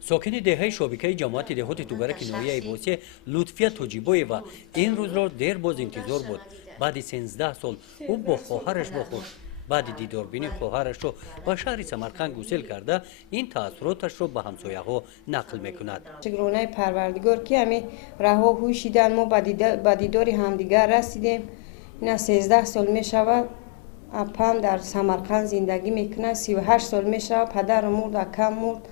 ساکن دهه شابکه جماعت دهات توبرک ناحیه بوسه لطفیه توجیبویeva این روز را دیر باز انتظار بود. بعد 13 سال او با خواهرش بعد دیداربینی خواهرش رو به شهر سمرقند گسیل کرده این تاثیراتش رو به همسایه ها نقل میکند. شکرانه پروردگار که همه رها هوشیدن ما به دیدار همدیگر رسیدیم. اینا 13 سال می شود اپم در سمرقند زندگی میکنه. 38 سال می شود پدر مرد اکم مرد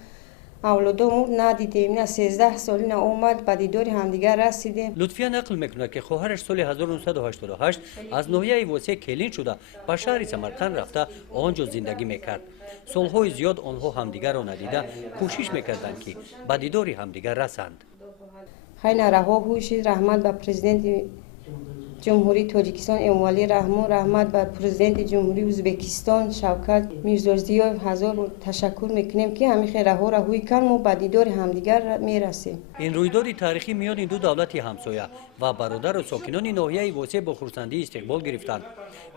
اولادم مرد ندیدیم. اینا 13 سال اینا اومد به دیدار همدیگر رسیدیم. لطفیه نقل میکنه که خواهرش سال 1988 از ناحیه واسه کلین شده به شهر سمرقند رفته آنجا زندگی میکرد. سالهای زیاد آنها همدیگر را ندیده کوشش میکردند که به دیدار همدیگر رسند. خیلی رها هوشید. رحمت به پرزیدنت جمهوری تاجیکستان اموالی رحمان، رحمت به پرزیدنت جمهوری ازبکستان شوکت میرزاییف هزار بار تشکر میکنیم که همین رها رهوی کن ما به دیدار همدیگر میرسیم. این رویداد تاریخی میان این دو دولت همسایه و برادر و ساکنان ناحیه واسه با خرسندی استقبال گرفتند.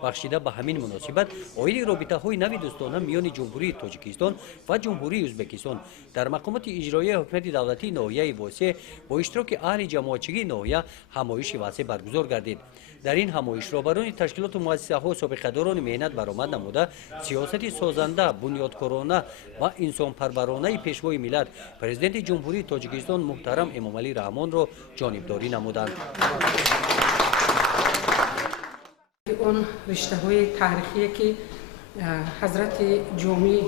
بخشیده به همین مناسبت اوایل رابطه های نوی دوستانه میان جمهوری تاجیکستان و جمهوری ازبکستان در مقامات اجرایی حکومت دولتی ناحیه واسه با اشتراک اهل جماعتچگی ناحیه همایش واسه برگزار گردید. در این همایش رهبران تشکیلات و مؤسسه ها سابقه‌داران مهنت برآمد نموده سیاست سازنده بنیادکارانه و انسانپرورانه پیشوای ملت پرزیدنت جمهوری تاجیکستان محترم امامعلی رحمان را جانبداری نمودند. اون رشته‌های تاریخی که حضرت جمعی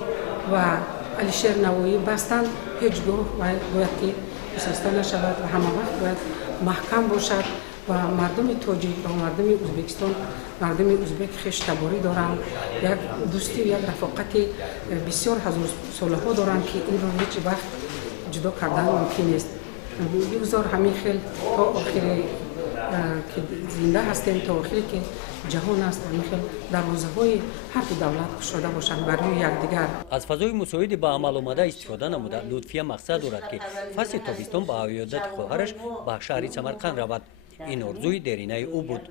و علیشیر نوایی بستند هیچگاه باید که گسسته نشود و همه وقت باید محکم باشد و مردم تاجیک و مردم ازبکستان مردم ازبک خویش تباری دارند. یک دوستی و یک رفاقت بسیار هزار ساله ها دارند که این رو هیچ وقت جدا کردن ممکن نیست. بگذار همین خیل تا آخری که زنده هستیم تا آخری که جهان است همین خیل دروازه های هر دو دولت گشاده باشند برای یکدیگر. از فضای مساعد به عمل آمده استفاده نموده لطفیه مقصد دارد که فصل تابستان به عیادت خواهرش به شهر سمرقند رود. این آرزوی درینه او بود.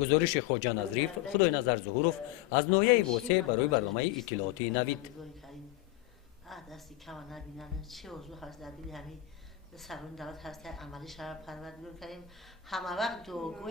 گزارش خواجه نظریف، خدای نظر ظهوروف از ناحیه واسه برای برنامه اطلاعاتی نوید. سرون دولت هست عملی شهر پروردگار کردیم همه وقت